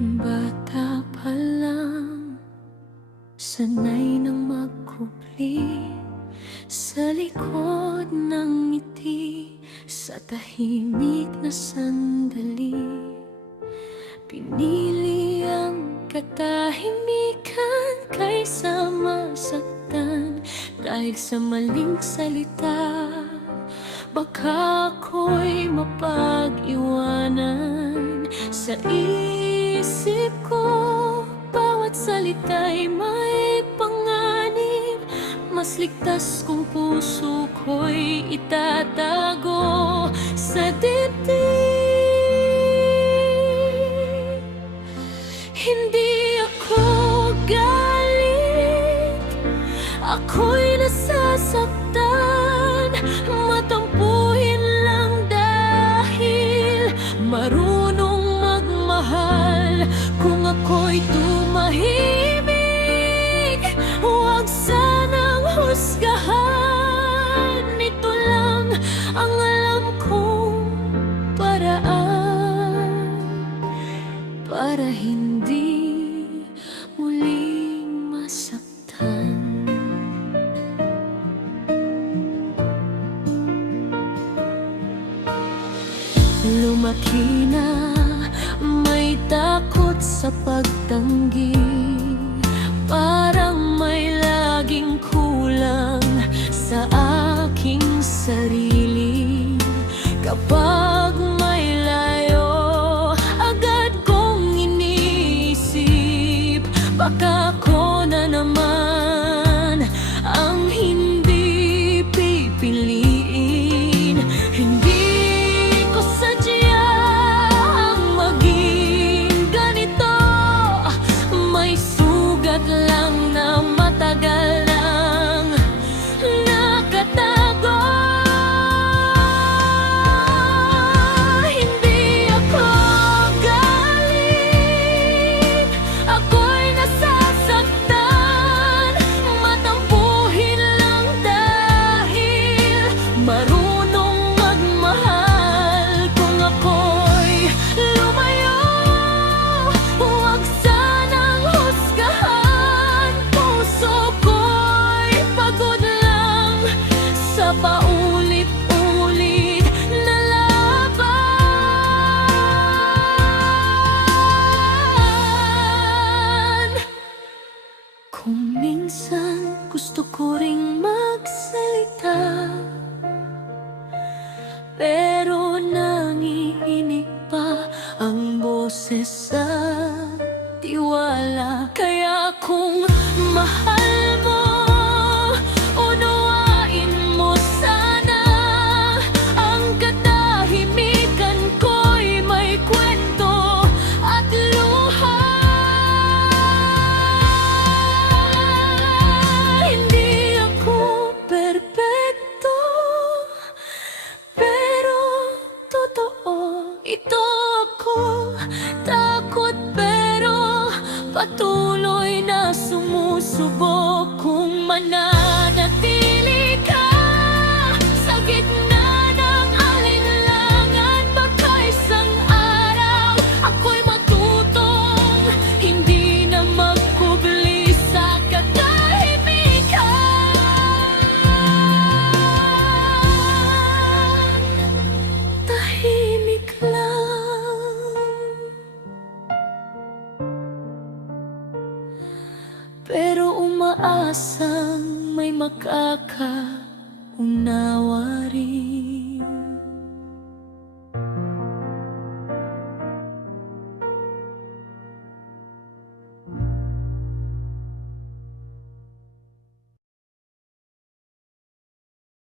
Bata pa lang, sanay nang magkubli sa likod ng ngiti, sa tahimik na sandali. Pinili ang katahimikan kaysa masaktan dahil sa maling salita. Baka ako'y mapag-iwanan. Sa isip ko, bawat salita'y may panganib. Mas ligtas kung puso ko'y itatago sa dibdib. Hindi ako galit, ako'y nasasaktan. Matampuhin lang dahil marunong magmahal. Kung ako'y tumahimik, huwag sanang husgahan. Ito lang ang alam kong paraan para hindi muling masaktan. Lumaki na may takot sa pagtanggi, parang may laging kulang sa aking sarili. Kapag may layo, agad kong iniisip, baka ako na naman ang hindi pipiliin. Hindi ko sadyang maging ganito, may sugat lang na matagal nang nakatago. Hindi ako galit, ako'y nasasaktan. Matampuhin lang dahil marunong magmahal. Kung ako'y lumayo, huwag sanang husgahan. Puso ko'y pagod lang sa paulit-ulit na laban. Kung minsan gusto ko ring magsalita, pero nanginginig pa ang boses sa tiwala. Kaya kung mahal mo, unawain mo sana ang katahimikan ko'y may kwento at luha. Hindi ako perpekto, pero totoo ito ako. Takot pero patuloy na sumusubok. Kung mananatili ka sa gitna ng alinlangan, baka isang araw ako'y matutong hindi na magkubli sa katahimikan. Tahimik lang, pero umaasang may makakaunawa rin.